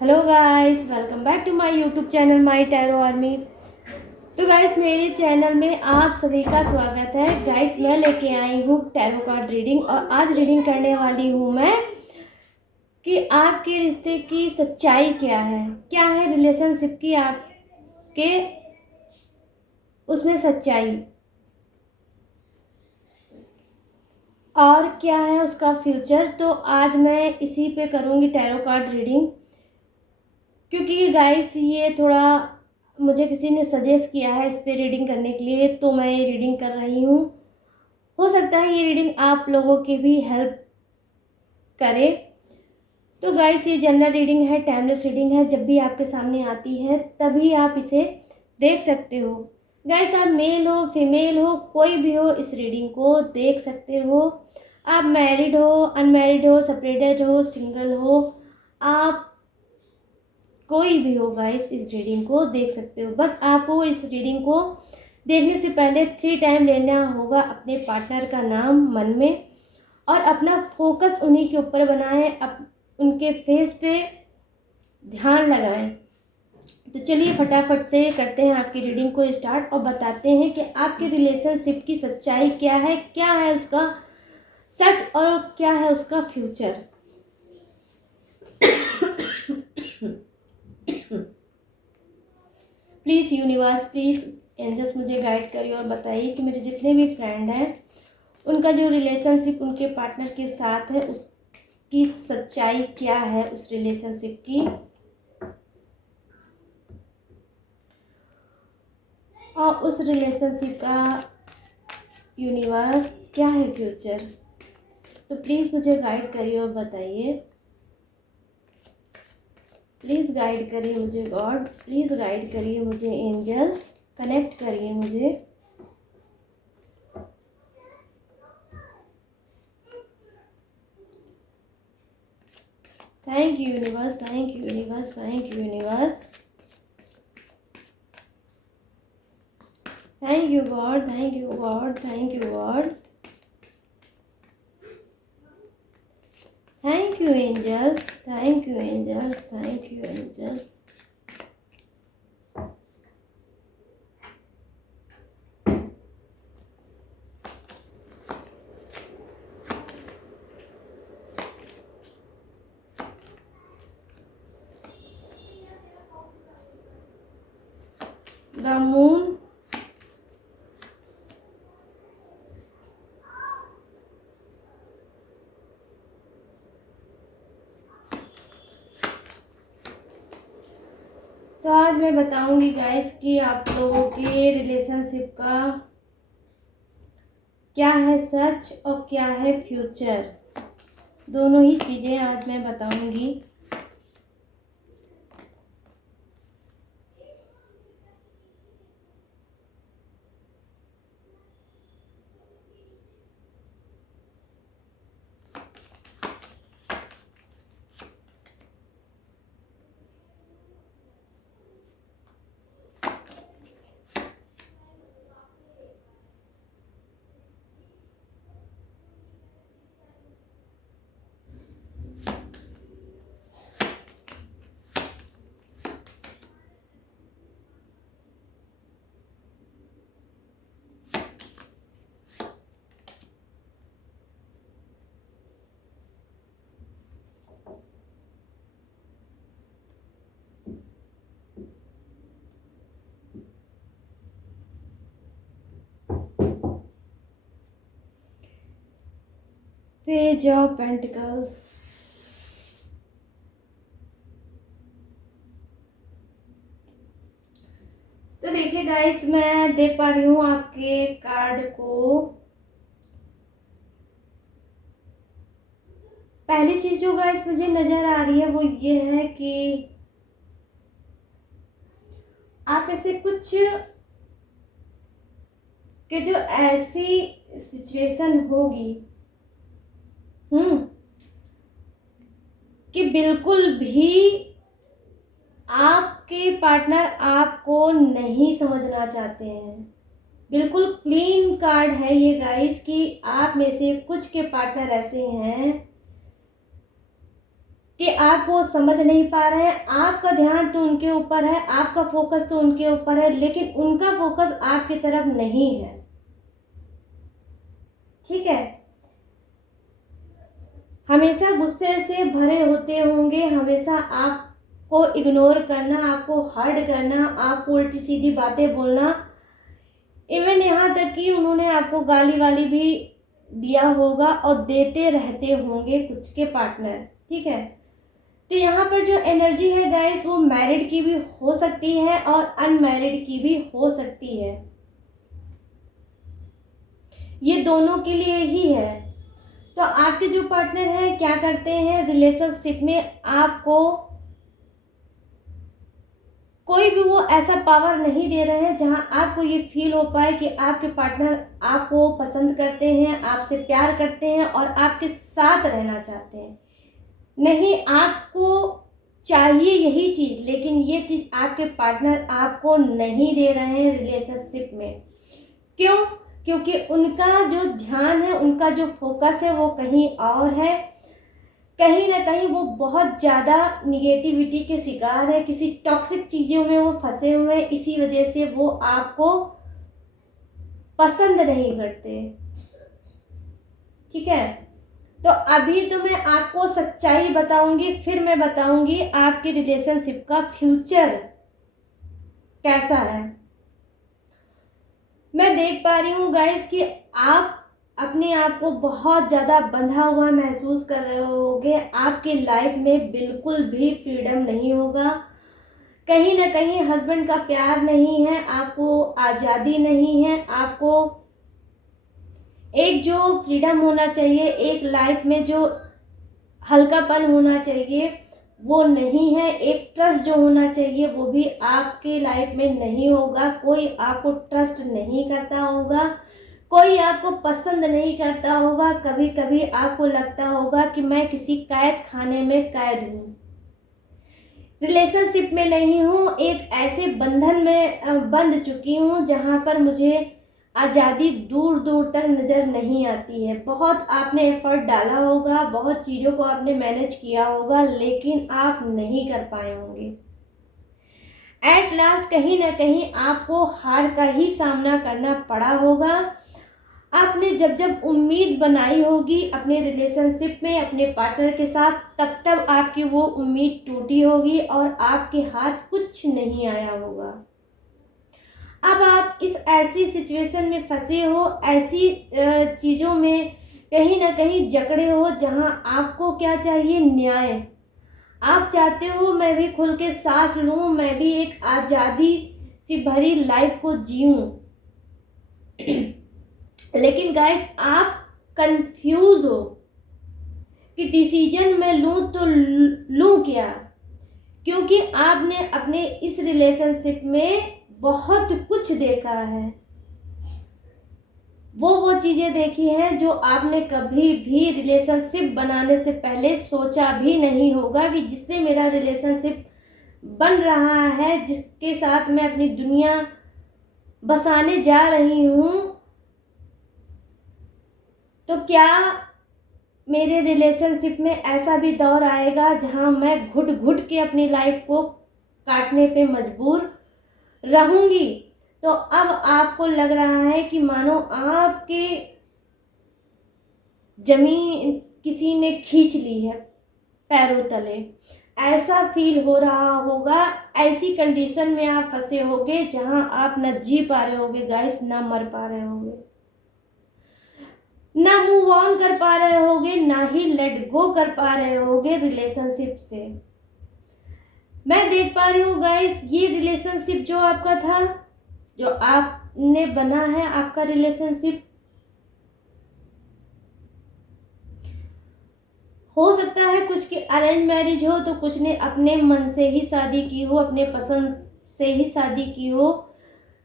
Hello guys, welcome back to my YouTube channel my tarot army. तो guys, मेरे channel में आप सभी का स्वागत है। गाइस, मैं लेके आई हूँ टैरो कार्ड रीडिंग और आज रीडिंग करने वाली हूँ मैं कि आपके रिश्ते की सच्चाई क्या है रिलेशनशिप की आपके उसमें सच्चाई और क्या है उसका फ्यूचर। तो आज मैं इसी पे करूँगी टैरो कार्ड रीडिंग, क्योंकि गाइस ये थोड़ा मुझे किसी ने सजेस्ट किया है इस पे रीडिंग करने के लिए, तो मैं ये रीडिंग कर रही हूँ। हो सकता है ये रीडिंग आप लोगों की भी हेल्प करे। तो गाइस, ये जनरल रीडिंग है, टाइमलेस रीडिंग है। जब भी आपके सामने आती है तभी आप इसे देख सकते हो। गाइस, आप मेल हो फीमेल हो कोई भी हो इस रीडिंग को देख सकते हो। आप मैरिड हो, अनमैरिड हो, सेपरेटेड हो, सिंगल हो, आप कोई भी हो गाइस इस रीडिंग को देख सकते हो। बस आपको इस रीडिंग को देखने से पहले 3 टाइम लेना होगा अपने पार्टनर का नाम मन में और अपना फोकस उन्हीं के ऊपर बनाएं, उनके फेस पे ध्यान लगाएं। तो चलिए फटाफट से करते हैं आपकी रीडिंग को स्टार्ट और बताते हैं कि आपके रिलेशनशिप की सच्चाई क्या है उसका सच और क्या है उसका future. Please universe, please angels मुझे गाइड करिए और बताइए कि मेरे जितने भी फ्रेंड हैं उनका जो रिलेशनशिप उनके पार्टनर के साथ है उसकी सच्चाई क्या है, उस रिलेशनशिप की, और उस रिलेशनशिप का यूनिवर्स क्या है फ्यूचर। तो प्लीज़ मुझे गाइड करिए और बताइए। प्लीज़ गाइड करिए मुझे गॉड, प्लीज़ गाइड करिए मुझे एंजल्स, कनेक्ट करिए मुझे। Thank you universe, thank you universe, thank you universe, thank you God, thank you God, thank you God, thank you angels, thank you angels, thank you angels. The moon, तो आज मैं बताऊंगी guys कि आप लोगों के रिलेशनशिप का क्या है सच और क्या है फ्यूचर। दोनों ही चीज़ें आज मैं बताऊंगी। पेज ऑफ पेंटिकल्स, तो देखिए गाइस, मैं देख पा रही हूँ आपके कार्ड को। पहली चीज जो गाइस मुझे नजर आ रही है वो ये है कि आप ऐसे कुछ कि जो ऐसी सिचुएशन होगी कि बिल्कुल भी आपके पार्टनर आपको नहीं समझना चाहते हैं। बिल्कुल क्लीन कार्ड है ये गाइस कि आप में से कुछ के पार्टनर ऐसे हैं कि आप वो समझ नहीं पा रहे हैं। आपका ध्यान तो उनके ऊपर है, आपका फोकस तो उनके ऊपर है, लेकिन उनका फोकस आपकी तरफ नहीं है। ठीक है, हमेशा गुस्से से भरे होते होंगे, हमेशा आपको इग्नोर करना, आपको हर्ट करना, आपको उल्टी सीधी बातें बोलना, इवन यहाँ तक कि उन्होंने आपको गाली वाली भी दिया होगा और देते रहते होंगे कुछ के पार्टनर। ठीक है, तो यहाँ पर जो एनर्जी है गाइस, वो मैरिड की भी हो सकती है और अनमैरिड की भी हो सकती है, ये दोनों के लिए ही है। तो आपके जो पार्टनर हैं क्या करते हैं रिलेशनशिप में, आपको कोई भी वो ऐसा पावर नहीं दे रहे हैं जहां आपको ये फील हो पाए कि आपके पार्टनर आपको पसंद करते हैं, आपसे प्यार करते हैं और आपके साथ रहना चाहते हैं। नहीं, आपको चाहिए यही चीज़, लेकिन ये चीज़ आपके पार्टनर आपको नहीं दे रहे हैं रिलेशनशिप में। क्यों? क्योंकि उनका जो ध्यान है, उनका जो फोकस है वो कहीं और है। कहीं ना कहीं वो बहुत ज़्यादा निगेटिविटी के शिकार है, किसी टॉक्सिक चीज़ों में वो फंसे हुए हैं, इसी वजह से वो आपको पसंद नहीं करते। ठीक है, तो अभी तो मैं आपको सच्चाई बताऊंगी, फिर मैं बताऊंगी आपके रिलेशनशिप का फ्यूचर कैसा है। मैं देख पा रही हूँ गाइस कि आप अपने आप को बहुत ज़्यादा बंधा हुआ महसूस कर रहे होगे। आपके लाइफ में बिल्कुल भी फ्रीडम नहीं होगा, कहीं ना कहीं हस्बैंड का प्यार नहीं है, आपको आज़ादी नहीं है, आपको एक जो फ्रीडम होना चाहिए, एक लाइफ में जो हल्कापन होना चाहिए वो नहीं है, एक ट्रस्ट जो होना चाहिए वो भी आपके लाइफ में नहीं होगा। कोई आपको ट्रस्ट नहीं करता होगा, कोई आपको पसंद नहीं करता होगा। कभी कभी आपको लगता होगा कि मैं किसी कैद खाने में कैद हूँ, रिलेशनशिप में नहीं हूँ, एक ऐसे बंधन में बंध चुकी हूँ जहाँ पर मुझे आज़ादी दूर दूर तक नज़र नहीं आती है। बहुत आपने एफर्ट डाला होगा, बहुत चीज़ों को आपने मैनेज किया होगा, लेकिन आप नहीं कर पाए होंगे। एट लास्ट कहीं ना कहीं आपको हार का ही सामना करना पड़ा होगा। आपने जब जब उम्मीद बनाई होगी अपने रिलेशनशिप में अपने पार्टनर के साथ, तब तब आपकी वो उम्मीद टूटी होगी और आपके हाथ कुछ नहीं आया होगा। अब आप इस ऐसी सिचुएशन में फंसे हो, ऐसी चीज़ों में कहीं ना कहीं जकड़े हो जहां आपको क्या चाहिए, न्याय। आप चाहते हो मैं भी खुल के सांस लूं, मैं भी एक आज़ादी सी भरी लाइफ को जीऊं, लेकिन गाइस आप कंफ्यूज हो कि डिसीजन मैं लूं तो लूं क्या, क्योंकि आपने अपने इस रिलेशनशिप में बहुत कुछ देखा है। वो चीज़ें देखी हैं जो आपने कभी भी रिलेशनशिप बनाने से पहले सोचा भी नहीं होगा कि जिससे मेरा रिलेशनशिप बन रहा है, जिसके साथ मैं अपनी दुनिया बसाने जा रही हूँ, तो क्या मेरे रिलेशनशिप में ऐसा भी दौर आएगा जहां मैं घुट घुट के अपनी लाइफ को काटने पे मजबूर रहूंगी। तो अब आपको लग रहा है कि मानो आपके जमीन किसी ने खींच ली है पैरों तले, ऐसा फील हो रहा होगा। ऐसी कंडीशन में आप फंसे होगे जहां आप न जी पा रहे होगे गाइस, ना मर पा रहे होगे, ना मूव ऑन कर पा रहे होगे, ना ही लेट गो कर पा रहे होगे रिलेशनशिप से। मैं देख पा रही हूँ गाइस, ये रिलेशनशिप जो आपका था, जो आपने बना है, आपका रिलेशनशिप हो सकता है कुछ की अरेंज मैरिज हो, तो कुछ ने अपने मन से ही शादी की हो, अपने पसंद से ही शादी की हो,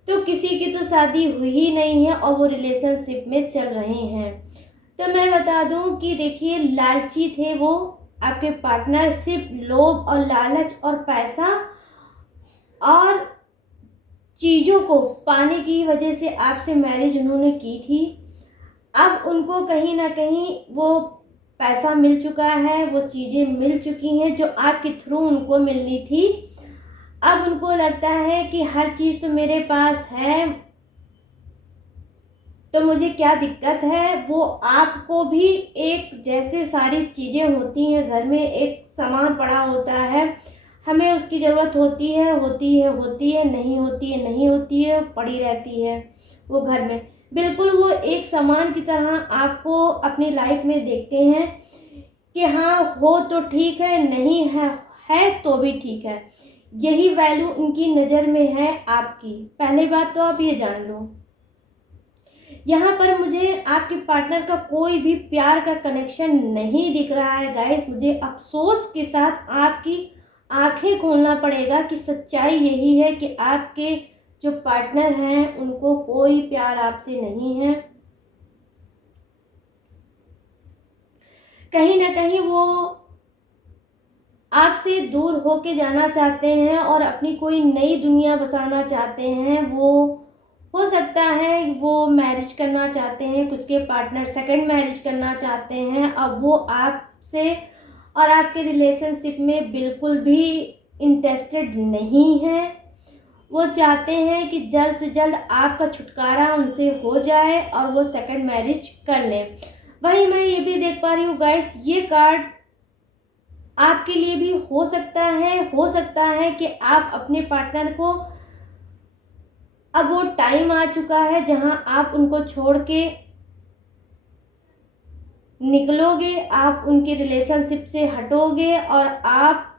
तो किसी की तो शादी हुई ही नहीं है और वो रिलेशनशिप में चल रहे हैं। तो मैं बता दूं कि देखिए, लालची थे वो आपके पार्टनर, सिर्फ लोभ और लालच और पैसा और चीज़ों को पाने की वजह से आपसे मैरिज उन्होंने की थी। अब उनको कहीं ना कहीं वो पैसा मिल चुका है, वो चीज़ें मिल चुकी हैं जो आपके थ्रू उनको मिलनी थी। अब उनको लगता है कि हर चीज़ तो मेरे पास है, तो मुझे क्या दिक्कत है। वो आपको भी एक जैसे सारी चीज़ें होती हैं घर में, एक सामान पड़ा होता है, हमें उसकी ज़रूरत होती है, होती है, होती है, नहीं होती है, नहीं होती है, पड़ी रहती है वो घर में। बिल्कुल वो एक सामान की तरह आपको अपनी लाइफ में देखते हैं कि हाँ हो तो ठीक है, नहीं है तो भी ठीक है। यही वैल्यू उनकी नज़र में है आपकी। पहली बात तो आप ये जान लो, यहाँ पर मुझे आपके पार्टनर का कोई भी प्यार का कनेक्शन नहीं दिख रहा है गाइस। मुझे अफसोस के साथ आपकी आंखें खोलना पड़ेगा कि सच्चाई यही है कि आपके जो पार्टनर हैं उनको कोई प्यार आपसे नहीं है। कहीं ना कहीं वो आपसे दूर होके जाना चाहते हैं और अपनी कोई नई दुनिया बसाना चाहते हैं। वो हो सकता है वो मैरिज करना चाहते हैं, कुछ के पार्टनर सेकंड मैरिज करना चाहते हैं। अब वो आपसे और आपके रिलेशनशिप में बिल्कुल भी इंटरेस्टेड नहीं है। वो चाहते हैं कि जल्द से जल्द आपका छुटकारा उनसे हो जाए और वो सेकंड मैरिज कर लें। वहीं मैं ये भी देख पा रही हूँ गाइस, ये कार्ड आपके लिए भी हो सकता है कि आप अपने पार्टनर को, अब वो टाइम आ चुका है जहां आप उनको छोड़ के निकलोगे, आप उनके रिलेशनशिप से हटोगे और आप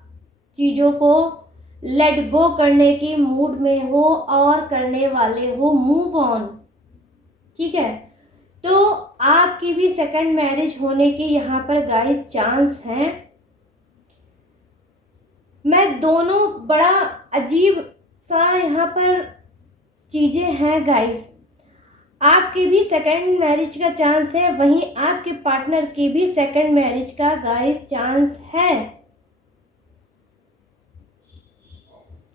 चीज़ों को लेट गो करने की मूड में हो और करने वाले हो मूव ऑन। ठीक है, तो आपकी भी सेकंड मैरिज होने के यहाँ पर गाइस चांस हैं। मैं दोनों बड़ा अजीब सा यहाँ पर चीज़ें हैं गाइस। आपके भी सेकंड मैरिज का चांस है, वहीं आपके पार्टनर के भी सेकंड मैरिज का गाइस चांस है।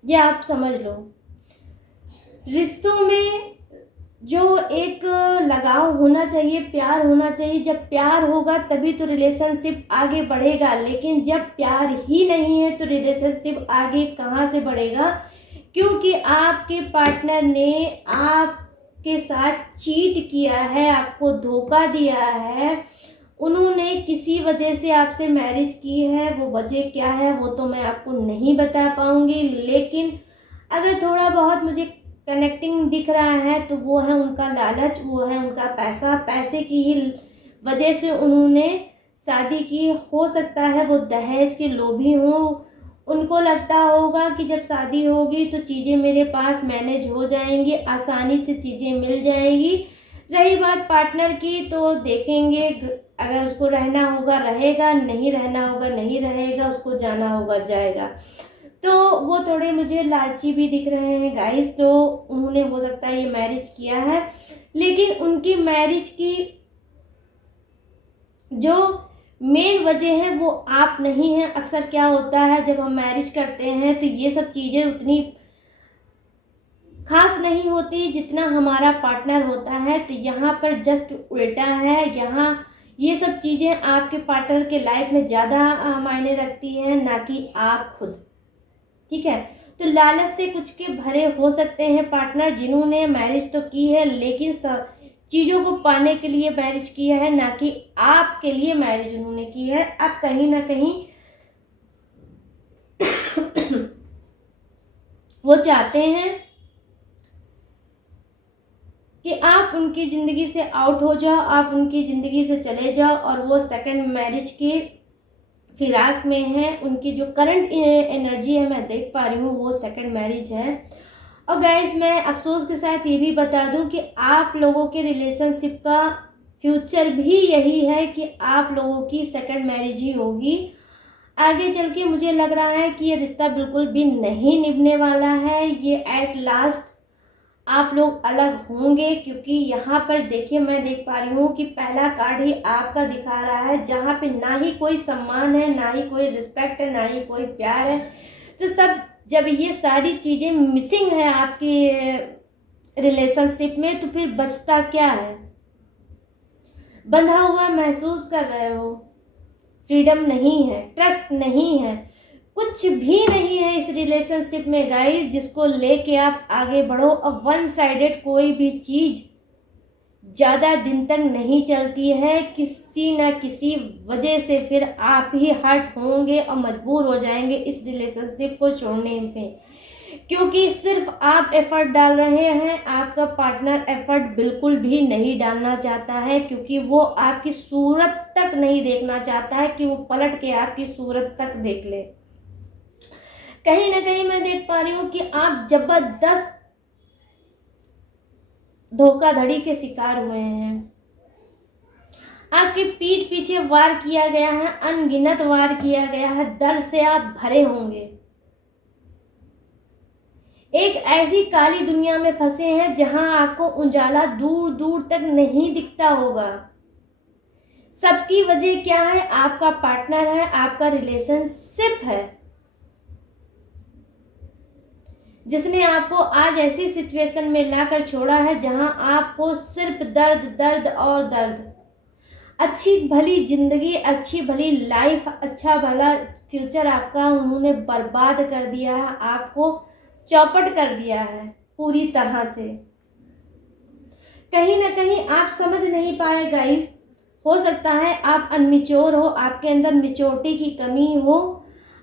ये आप समझ लो। रिश्तों में जो एक लगाव होना चाहिए, प्यार होना चाहिए, जब प्यार होगा तभी तो रिलेशनशिप आगे बढ़ेगा। लेकिन जब प्यार ही नहीं है तो रिलेशनशिप आगे कहाँ से बढ़ेगा, क्योंकि आपके पार्टनर ने आपके साथ चीट किया है, आपको धोखा दिया है। उन्होंने किसी वजह से आपसे मैरिज की है, वो वजह क्या है वो तो मैं आपको नहीं बता पाऊंगी। लेकिन अगर थोड़ा बहुत मुझे कनेक्टिंग दिख रहा है तो वो है उनका लालच, वो है उनका पैसा। पैसे की ही वजह से उन्होंने शादी की। हो सकता है वो दहेज के लोभी हों, उनको लगता होगा कि जब शादी होगी तो चीज़ें मेरे पास मैनेज हो जाएंगी, आसानी से चीज़ें मिल जाएंगी। रही बात पार्टनर की तो देखेंगे, अगर उसको रहना होगा रहेगा, नहीं रहना होगा नहीं रहेगा, उसको जाना होगा जाएगा। तो वो थोड़े मुझे लालची भी दिख रहे हैं गाइस। तो उन्होंने हो सकता है ये मैरिज किया है, लेकिन उनकी मैरिज की जो मेन वजह है वो आप नहीं हैं। अक्सर क्या होता है जब हम मैरिज करते हैं तो ये सब चीज़ें उतनी खास नहीं होती जितना हमारा पार्टनर होता है। तो यहाँ पर जस्ट उल्टा है, यहाँ ये सब चीज़ें आपके पार्टनर के लाइफ में ज़्यादा मायने रखती हैं, ना कि आप खुद। ठीक है, तो लालच से कुछ के भरे हो सकते हैं पार्टनर, जिन्होंने मैरिज तो की है लेकिन चीज़ों को पाने के लिए मैरिज किया है, ना कि आपके लिए मैरिज उन्होंने की है। आप कहीं ना कहीं वो चाहते हैं कि आप उनकी ज़िंदगी से आउट हो जाओ, आप उनकी ज़िंदगी से चले जाओ, और वो सेकंड मैरिज की फिराक में है। उनकी जो करंट एनर्जी है मैं देख पा रही हूँ वो सेकंड मैरिज है। और गाइज मैं अफसोस के साथ ये भी बता दूं कि आप लोगों के रिलेशनशिप का फ्यूचर भी यही है कि आप लोगों की सेकंड मैरिज ही होगी। आगे चल के मुझे लग रहा है कि ये रिश्ता बिल्कुल भी नहीं निभने वाला है। ये एट लास्ट आप लोग अलग होंगे, क्योंकि यहाँ पर देखिए मैं देख पा रही हूँ कि पहला कार्ड ही आपका दिखा रहा है, जहाँ पे ना ही कोई सम्मान है, ना ही कोई रिस्पेक्ट है, ना ही कोई प्यार है। तो सब जब ये सारी चीज़ें मिसिंग है आपकी रिलेशनशिप में, तो फिर बचता क्या है? बंधा हुआ महसूस कर रहे हो, फ्रीडम नहीं है, ट्रस्ट नहीं है, कुछ भी नहीं है इस रिलेशनशिप में गाइस जिसको लेके आप आगे बढ़ो। और वन साइडेड कोई भी चीज़ ज़्यादा दिन तक नहीं चलती है, किसी न किसी वजह से फिर आप ही हर्ट होंगे और मजबूर हो जाएंगे इस रिलेशनशिप को छोड़ने में, क्योंकि सिर्फ आप एफर्ट डाल रहे हैं, आपका पार्टनर एफर्ट बिल्कुल भी नहीं डालना चाहता है, क्योंकि वो आपकी सूरत तक नहीं देखना चाहता है कि वो पलट के आपकी सूरत तक देख ले। कहीं ना कहीं मैं देख पा रही हूँ कि आप जबरदस्त धोखाधड़ी के शिकार हुए हैं। आपकी पीठ पीछे वार किया गया है, अनगिनत वार किया गया है, दर्द से आप भरे होंगे। एक ऐसी काली दुनिया में फंसे हैं जहां आपको उजाला दूर दूर तक नहीं दिखता होगा। सबकी वजह क्या है? आपका पार्टनर है, आपका रिलेशनशिप है, जिसने आपको आज ऐसी सिचुएशन में लाकर छोड़ा है जहां आपको सिर्फ दर्द दर्द और दर्द। अच्छी भली जिंदगी, अच्छी भली लाइफ, अच्छा भला फ्यूचर आपका उन्होंने बर्बाद कर दिया है, आपको चौपट कर दिया है पूरी तरह से। कहीं ना कहीं आप समझ नहीं पाए गाइस। हो सकता है आप अनमिच्योर हो, आपके अंदर मिच्योरिटी की कमी हो,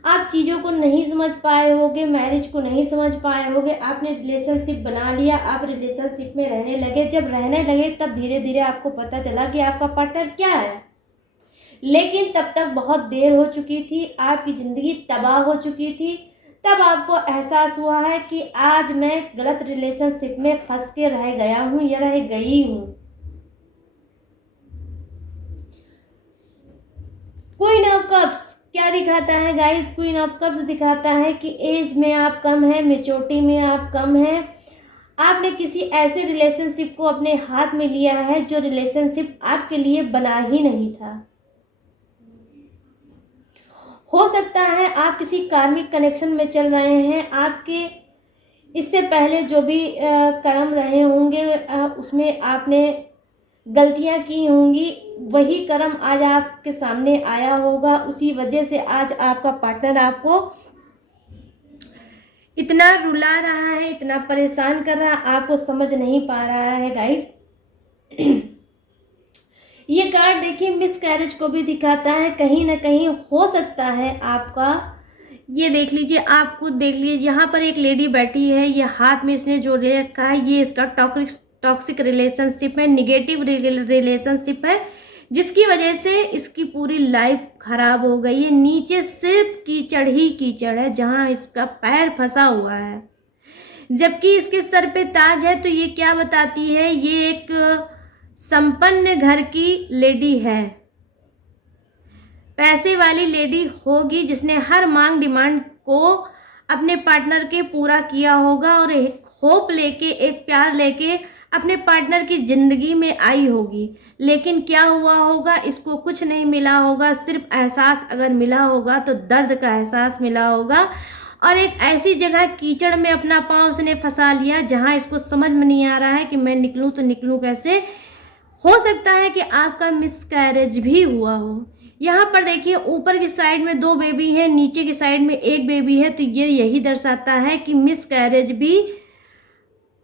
आप चीज़ों को नहीं समझ पाए होगे, मैरिज को नहीं समझ पाए होगे। आपने रिलेशनशिप बना लिया, आप रिलेशनशिप में रहने लगे, जब रहने लगे तब धीरे धीरे आपको पता चला कि आपका पार्टनर क्या है, लेकिन तब तक बहुत देर हो चुकी थी, आपकी ज़िंदगी तबाह हो चुकी थी। तब आपको एहसास हुआ है कि आज मैं गलत रिलेशनशिप में फंस के रह गया हूँ या रह गई हूँ। क्वीन ऑफ कप्स क्या दिखाता है गाइस? क्वीन ऑफ कप्स दिखाता है कि एज में आप कम है, मेच्योरिटी में आप कम है। आपने किसी ऐसे रिलेशनशिप को अपने हाथ में लिया है जो रिलेशनशिप आपके लिए बना ही नहीं था। हो सकता है आप किसी कार्मिक कनेक्शन में चल रहे हैं, आपके इससे पहले जो भी कर्म रहे होंगे उसमें आपने गलतियां की होंगी, वही कर्म आज आपके सामने आया होगा। उसी वजह से आज आपका पार्टनर आपको इतना रुला रहा है, इतना परेशान कर रहा है, आपको समझ नहीं पा रहा है गाइस। ये कार्ड देखिए मिसकैरेज को भी दिखाता है। कहीं ना कहीं हो सकता है आपका, ये देख लीजिए, आप खुद देख लीजिए, यहाँ पर एक लेडी बैठी है, ये हाथ में इसने जो ले रखा है, ये इसका टॉक्सिक रिलेशनशिप है, निगेटिव रिलेशनशिप है, जिसकी वजह से इसकी पूरी लाइफ खराब हो गई है। नीचे सिर्फ कीचड़ ही कीचड़ है जहाँ इसका पैर फंसा हुआ है, जबकि इसके सर पे ताज है। तो ये क्या बताती है? ये एक संपन्न घर की लेडी है, पैसे वाली लेडी होगी, जिसने हर मांग डिमांड को अपने पार्टनर के पूरा किया होगा और एक होप लेके, एक प्यार लेके अपने पार्टनर की ज़िंदगी में आई होगी। लेकिन क्या हुआ होगा? इसको कुछ नहीं मिला होगा, सिर्फ एहसास अगर मिला होगा तो दर्द का एहसास मिला होगा। और एक ऐसी जगह कीचड़ में अपना पाँव उसने फंसा लिया जहाँ इसको समझ में नहीं आ रहा है कि मैं निकलूँ तो निकलूँ कैसे। हो सकता है कि आपका मिसकैरेज भी हुआ हो। यहाँ पर देखिए ऊपर की साइड में 2 बेबी हैं, नीचे की साइड में 1 बेबी है, तो ये यही दर्शाता है कि मिसकैरेज भी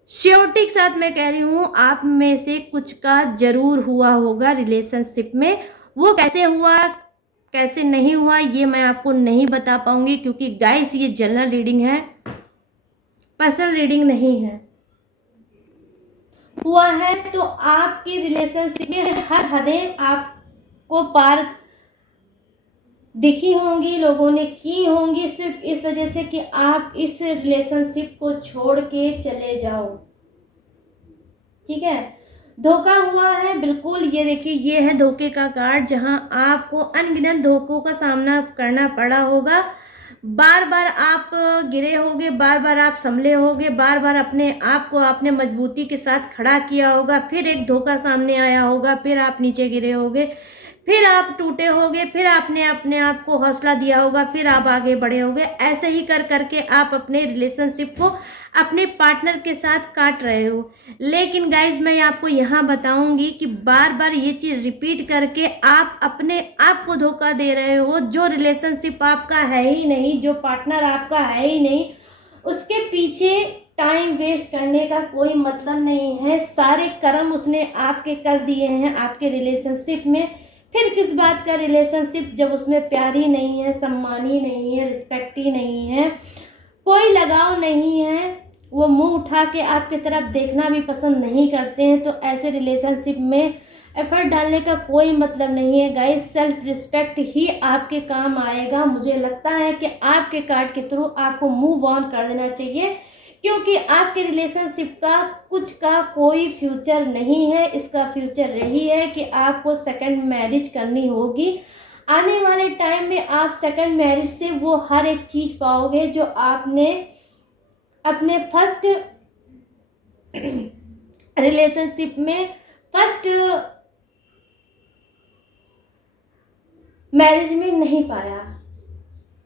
श्योरिटी के साथ मैं कह रही हूँ आप में से कुछ का जरूर हुआ होगा रिलेशनशिप में। वो कैसे हुआ कैसे नहीं हुआ ये मैं आपको नहीं बता पाऊंगी, क्योंकि गाइस ये जनरल रीडिंग है, पर्सनल रीडिंग नहीं है। हुआ है तो आपकी रिलेशनशिप में हर हदें आपको पार दिखी होंगी, लोगों ने की होंगी, सिर्फ इस वजह से कि आप इस रिलेशनशिप को छोड़ के चले जाओ। ठीक है, धोखा हुआ है बिल्कुल। ये देखिए, ये है धोखे का कार्ड, जहां आपको अनगिनत धोखों का सामना करना पड़ा होगा। बार बार आप गिरे होगे, बार बार आप संभले होगे, बार बार अपने आप को आपने मजबूती के साथ खड़ा किया होगा, फिर एक धोखा सामने आया होगा, फिर आप नीचे गिरे होगे। फिर आप टूटे होगे, फिर आपने अपने आप को हौसला दिया होगा, फिर आप आगे बढ़े होगे। ऐसे ही कर करके आप अपने रिलेशनशिप को अपने पार्टनर के साथ काट रहे हो। लेकिन गाइज मैं आपको यहाँ बताऊंगी कि बार बार ये चीज़ रिपीट करके आप अपने आप को धोखा दे रहे हो। जो रिलेशनशिप आपका है ही नहीं, जो पार्टनर आपका है ही नहीं, उसके पीछे टाइम वेस्ट करने का कोई मतलब नहीं है। सारे कर्म उसने आपके कर दिए हैं आपके रिलेशनशिप में। फिर किस बात का रिलेशनशिप जब उसमें प्यार ही नहीं है, सम्मान ही नहीं है, रिस्पेक्ट ही नहीं है, कोई लगाव नहीं है, वो मुंह उठा के आपकी तरफ देखना भी पसंद नहीं करते हैं। तो ऐसे रिलेशनशिप में एफर्ट डालने का कोई मतलब नहीं है गाइस। सेल्फ रिस्पेक्ट ही आपके काम आएगा। मुझे लगता है कि आपके कार्ड के थ्रू आपको मूव ऑन कर देना चाहिए, क्योंकि आपके रिलेशनशिप का कुछ का कोई फ्यूचर नहीं है। इसका फ्यूचर यही है कि आपको सेकंड मैरिज करनी होगी। आने वाले टाइम में आप सेकंड मैरिज से वो हर एक चीज़ पाओगे जो आपने अपने फर्स्ट रिलेशनशिप में, फर्स्ट मैरिज में नहीं पाया।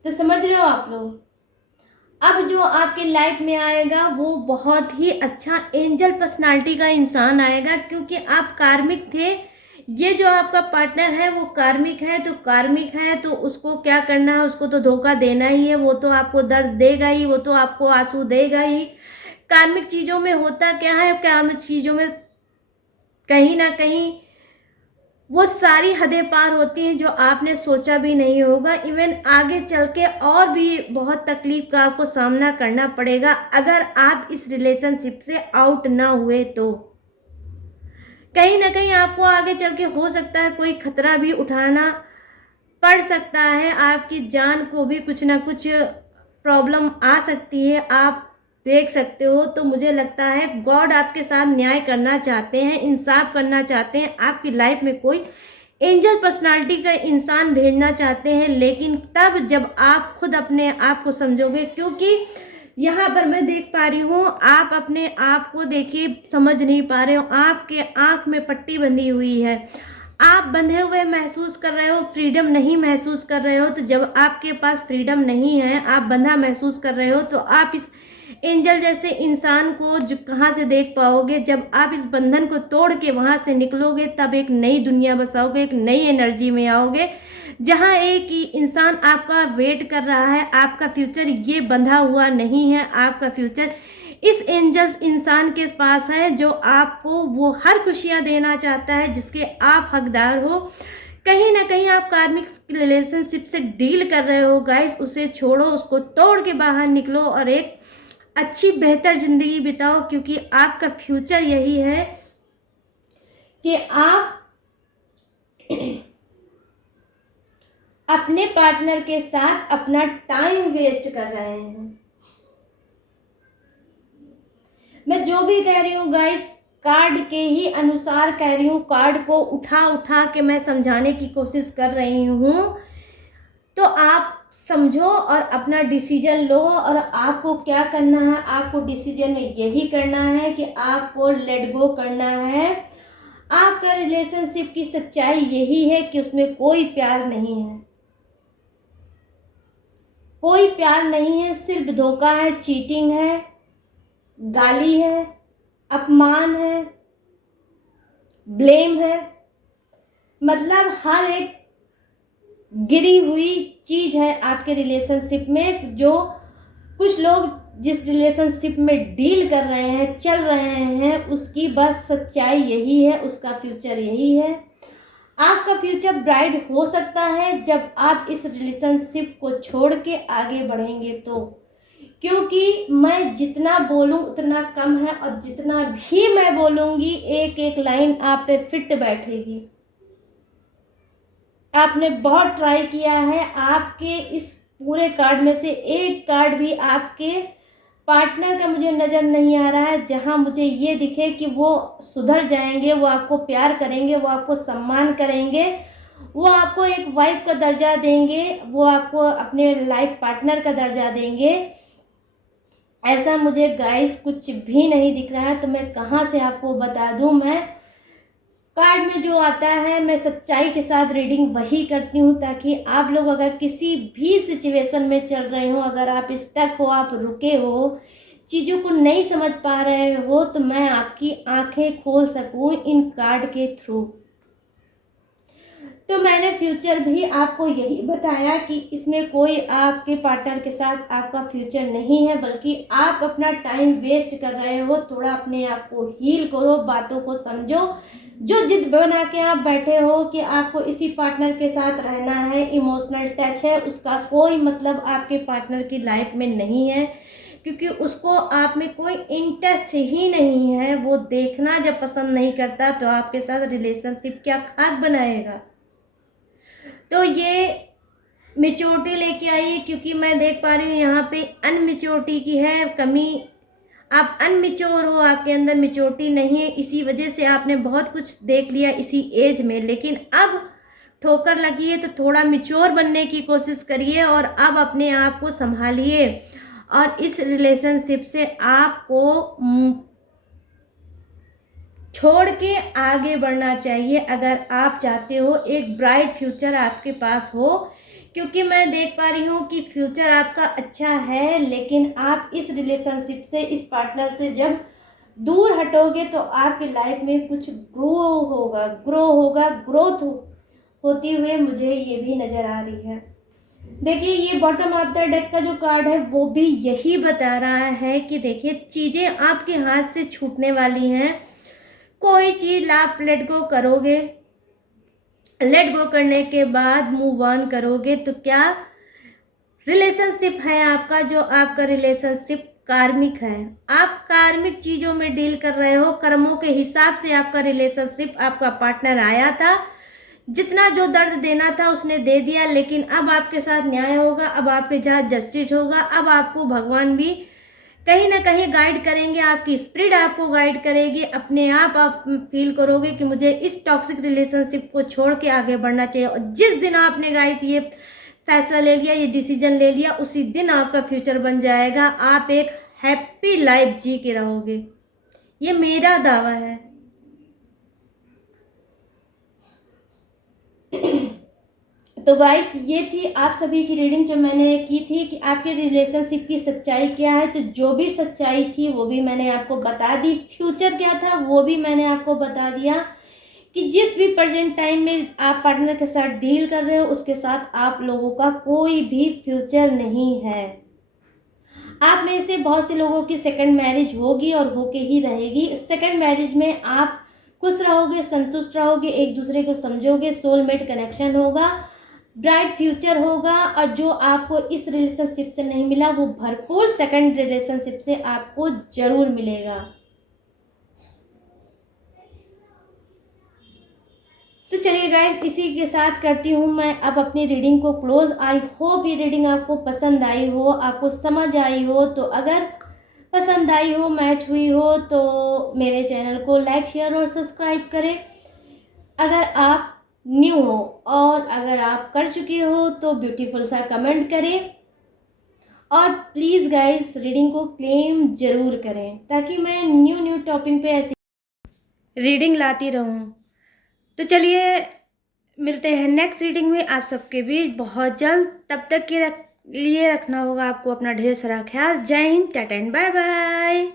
तो समझ रहे हो आप लोग। अब जो आपके लाइफ में आएगा वो बहुत ही अच्छा एंजल पर्सनालिटी का इंसान आएगा, क्योंकि आप कार्मिक थे। ये जो आपका पार्टनर है वो कार्मिक है, तो कार्मिक है तो उसको क्या करना है, उसको तो धोखा देना ही है। वो तो आपको दर्द देगा ही, वो तो आपको आंसू देगा ही। कार्मिक चीज़ों में होता क्या है, कार्मिक चीज़ों में कहीं ना कहीं वो सारी हदें पार होती हैं जो आपने सोचा भी नहीं होगा। इवन आगे चल के और भी बहुत तकलीफ का आपको सामना करना पड़ेगा अगर आप इस रिलेशनशिप से आउट ना हुए तो। कहीं ना कहीं आपको आगे चल के हो सकता है कोई खतरा भी उठाना पड़ सकता है। आपकी जान को भी कुछ ना कुछ प्रॉब्लम आ सकती है, आप देख सकते हो। तो मुझे लगता है गॉड आपके साथ न्याय करना चाहते हैं, इंसाफ करना चाहते हैं, आपकी लाइफ में कोई एंजल पर्सनालिटी का इंसान भेजना चाहते हैं। लेकिन तब जब आप खुद अपने आप को समझोगे, क्योंकि यहाँ पर मैं देख पा रही हूँ आप अपने आप को देखिए समझ नहीं पा रहे हो। आपके आँख में पट्टी बंधी हुई है, आप बंधे हुए महसूस कर रहे हो, फ्रीडम नहीं महसूस कर रहे हो। तो जब आपके पास फ्रीडम नहीं है, आप बंधा महसूस कर रहे हो, तो आप इस एंजल जैसे इंसान को जो कहाँ से देख पाओगे। जब आप इस बंधन को तोड़ के वहाँ से निकलोगे तब एक नई दुनिया बसाओगे, एक नई एनर्जी में आओगे, जहाँ एक ही इंसान आपका वेट कर रहा है। आपका फ्यूचर ये बंधा हुआ नहीं है, आपका फ्यूचर इस एंजल्स इंसान के पास है जो आपको वो हर खुशियाँ देना चाहता है जिसके आप हकदार हो। कहीं ना कहीं आप कार्मिक रिलेशनशिप से डील कर रहे हो गाइस, उसे छोड़ो, उसको तोड़ के बाहर निकलो और एक अच्छी बेहतर ज़िंदगी बिताओ, क्योंकि आपका फ्यूचर यही है कि आप अपने पार्टनर के साथ अपना टाइम वेस्ट कर रहे हैं। मैं जो भी कह रही हूँ गाइस कार्ड के ही अनुसार कह रही हूँ, कार्ड को उठा उठा के मैं समझाने की कोशिश कर रही हूँ। तो आप समझो और अपना डिसीजन लो। और आपको क्या करना है, आपको डिसीजन में यही करना है कि आपको लेट गो करना है। आपका रिलेशनशिप की सच्चाई यही है कि उसमें कोई प्यार नहीं है, कोई प्यार नहीं है, सिर्फ धोखा है, चीटिंग है, गाली है, अपमान है, ब्लेम है। मतलब हर एक गिरी हुई चीज है आपके रिलेशनशिप में। जो कुछ लोग जिस रिलेशनशिप में डील कर रहे हैं, चल रहे हैं, उसकी बस सच्चाई यही है, उसका फ्यूचर यही है। आपका फ्यूचर ब्राइट हो सकता है जब आप इस रिलेशनशिप को छोड़ के आगे बढ़ेंगे तो। क्योंकि मैं जितना बोलूं उतना कम है, और जितना भी मैं बोलूंगी एक एक लाइन आप पे फिट बैठेगी। आपने बहुत ट्राई किया है, आपके इस पूरे कार्ड में से एक कार्ड भी आपके पार्टनर का मुझे नज़र नहीं आ रहा है जहां मुझे ये दिखे कि वो सुधर जाएंगे, वो आपको प्यार करेंगे, वो आपको सम्मान करेंगे, वो आपको एक वाइफ का दर्जा देंगे, वो आपको अपने लाइफ पार्टनर का दर्जा देंगे। ऐसा मुझे गाइस कुछ भी नहीं दिख रहा है। तो मैं कहाँ से आपको बता दूं। मैं कार्ड में जो आता है मैं सच्चाई के साथ रीडिंग वही करती हूँ, ताकि आप लोग अगर किसी भी सिचुएशन में चल रहे हो, अगर आप स्टक हो, आप रुके हो, चीज़ों को नहीं समझ पा रहे हो, तो मैं आपकी आंखें खोल सकूँ इन कार्ड के थ्रू। तो मैंने फ्यूचर भी आपको यही बताया कि इसमें कोई आपके पार्टनर के साथ आपका फ्यूचर नहीं है, बल्कि आप अपना टाइम वेस्ट कर रहे हो। थोड़ा अपने आप को हील करो, बातों को समझो। जो जिद बना के आप बैठे हो कि आपको इसी पार्टनर के साथ रहना है, इमोशनल टच है, उसका कोई मतलब आपके पार्टनर की लाइफ में नहीं है, क्योंकि उसको आप में कोई इंटरेस्ट ही नहीं है। वो देखना जब पसंद नहीं करता तो आपके साथ रिलेशनशिप क्या खाक बनाएगा। तो ये मेच्योरिटी लेके आइए, क्योंकि मैं देख पा रही हूँ यहाँ पे अनमेच्योरिटी की है कमी। आप अनमेच्योर हो, आपके अंदर मेच्योरिटी नहीं है, इसी वजह से आपने बहुत कुछ देख लिया इसी एज में, लेकिन अब ठोकर लगी है तो थोड़ा मेच्योर बनने की कोशिश करिए और अब अपने आप को संभालिए। और इस रिलेशनशिप से आपको छोड़ के आगे बढ़ना चाहिए, अगर आप चाहते हो एक ब्राइट फ्यूचर आपके पास हो। क्योंकि मैं देख पा रही हूँ कि फ्यूचर आपका अच्छा है, लेकिन आप इस रिलेशनशिप से, इस पार्टनर से जब दूर हटोगे तो आपकी लाइफ में कुछ ग्रो होगा, ग्रोथ होती हुए मुझे ये भी नज़र आ रही है। देखिए, ये बॉटम ऑफ द डेक का जो कार्ड है वो भी यही बता रहा है कि देखिए, चीज़ें आपके हाथ से छूटने वाली हैं। कोई चीज़ आप लेट गो करोगे, लेट गो करने के बाद मूव ऑन करोगे, तो क्या रिलेशनशिप है आपका, जो आपका रिलेशनशिप कार्मिक है। आप कार्मिक चीज़ों में डील कर रहे हो, कर्मों के हिसाब से आपका रिलेशनशिप, आपका पार्टनर आया था, जितना जो दर्द देना था उसने दे दिया, लेकिन अब आपके साथ न्याय होगा, अब आपके साथ जस्टिस होगा। अब आपको भगवान भी कहीं ना कहीं गाइड करेंगे, आपकी स्पिरिट आपको गाइड करेगी। अपने आप फील करोगे कि मुझे इस टॉक्सिक रिलेशनशिप को छोड़ के आगे बढ़ना चाहिए। और जिस दिन आपने गाइस ये फैसला ले लिया, ये डिसीजन ले लिया, उसी दिन आपका फ्यूचर बन जाएगा। आप एक हैप्पी लाइफ जी के रहोगे, ये मेरा दावा है। तो गाइस, ये थी आप सभी की रीडिंग जो मैंने की थी कि आपके रिलेशनशिप की सच्चाई क्या है। तो जो भी सच्चाई थी वो भी मैंने आपको बता दी, फ्यूचर क्या था वो भी मैंने आपको बता दिया, कि जिस भी प्रेजेंट टाइम में आप पार्टनर के साथ डील कर रहे हो उसके साथ आप लोगों का कोई भी फ्यूचर नहीं है। आप में से बहुत से लोगों की सेकंड मैरिज होगी और होके ही रहेगी। सेकंड मैरिज में आप खुश रहोगे, संतुष्ट रहोगे, एक दूसरे को समझोगे, सोलमेट कनेक्शन होगा, ब्राइट फ्यूचर होगा। और जो आपको इस रिलेशनशिप से नहीं मिला वो भरपूर सेकंड रिलेशनशिप से आपको जरूर मिलेगा। तो चलिए गाइस, इसी के साथ करती हूँ मैं अब अपनी रीडिंग को क्लोज। आई होप ये रीडिंग आपको पसंद आई हो, आपको समझ आई हो। तो अगर पसंद आई हो, मैच हुई हो, तो मेरे चैनल को लाइक, शेयर और सब्सक्राइब करें। अगर आप न्यू हो और अगर आप कर चुके हो तो ब्यूटीफुल सा कमेंट करें। और प्लीज़ गाइस, रीडिंग को क्लेम जरूर करें, ताकि मैं न्यू टॉपिक पे ऐसी रीडिंग लाती रहूं। तो चलिए, मिलते हैं नेक्स्ट रीडिंग में आप सबके बीच बहुत जल्द। तब तक के लिए रखना होगा आपको अपना ढेर सारा ख्याल। जय Hind, tata and bye bye.